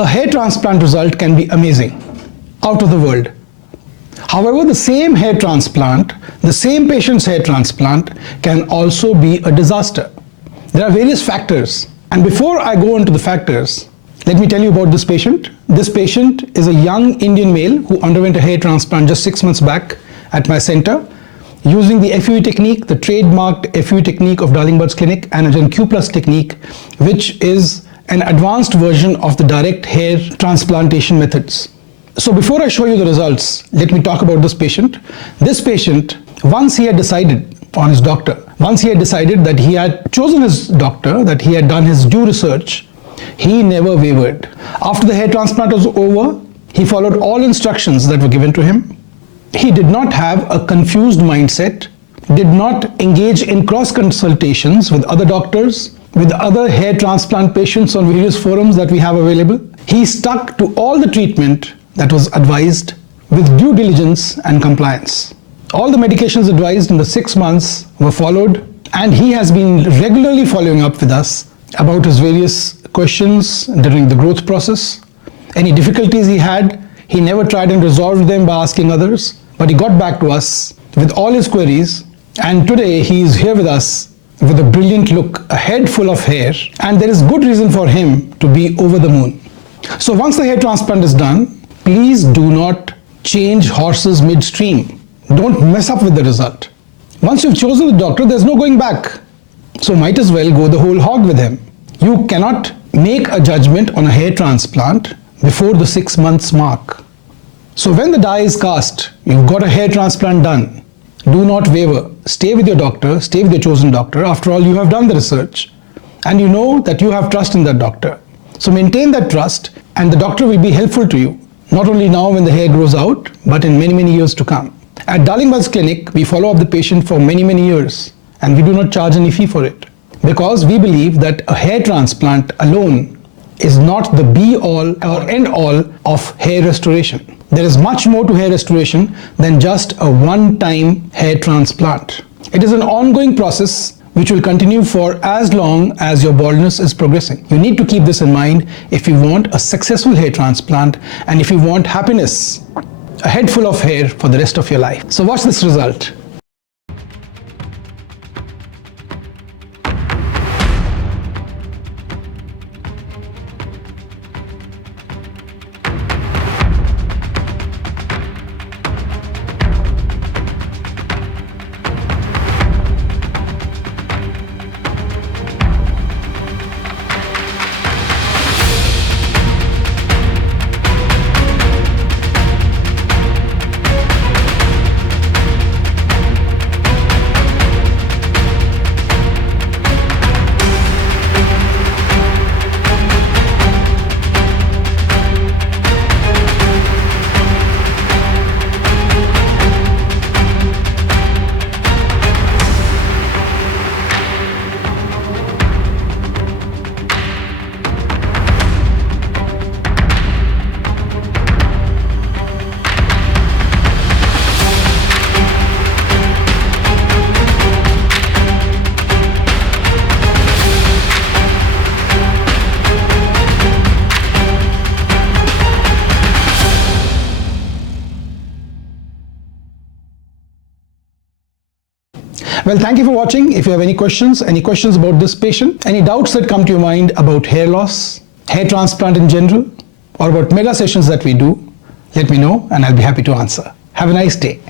a hair transplant result can be amazing, out of the world. However, the same hair transplant, the same patient's hair transplant can also be a disaster. There are various factors, and before I go into the factors, let me tell you about this patient. This patient is a young Indian male who underwent a hair transplant just 6 months back at my center using the FUE technique, the trademarked FUE technique of Darlingbar's clinic, and a Gen Q+ technique, which is an advanced version of the direct hair transplantation methods. So before I show you the results, let me talk about this patient. This patient, once he had decided on his doctor, once he had decided that he had chosen his doctor, that he had done his due research, he never wavered. After the hair transplant was over, he followed all instructions that were given to him. He did not have a confused mindset, did not engage in cross consultations with other doctors, with other hair transplant patients on various forums that we have available. He stuck to all the treatment that was advised with due diligence and compliance. All the medications advised in the 6 months were followed, and he has been regularly following up with us about his various questions during the growth process. Any difficulties he had, he never tried and resolved them by asking others, but he got back to us with all his queries, and today he is here with us with a brilliant look, a head full of hair, and there is good reason for him to be over the moon. So once the hair transplant is done, please do not change horses midstream. Don't mess up with the result. Once you've chosen the doctor, there's no going back. So might as well go the whole hog with him. You cannot make a judgment on a hair transplant before the 6 months mark. So when the die is cast, you've got a hair transplant done, do not waver. Stay with your doctor, stay with your chosen doctor. After all, you have done the research and you know that you have trust in that doctor. So maintain that trust, and the doctor will be helpful to you, not only now when the hair grows out, but in many, many years to come. At Darlingbar's clinic, we follow up the patient for many, many years, and we do not charge any fee for it, because we believe that a hair transplant alone is not the be-all or end-all of hair restoration. There is much more to hair restoration than just a one-time hair transplant. It is an ongoing process which will continue for as long as your baldness is progressing. You need to keep this in mind if you want a successful hair transplant and if you want happiness, a head full of hair for the rest of your life. So watch this result. Well, thank you for watching. If you have any questions about this patient, any doubts that come to your mind about hair loss, hair transplant in general, or about mega sessions that we do, let me know and I'll be happy to answer. Have a nice day.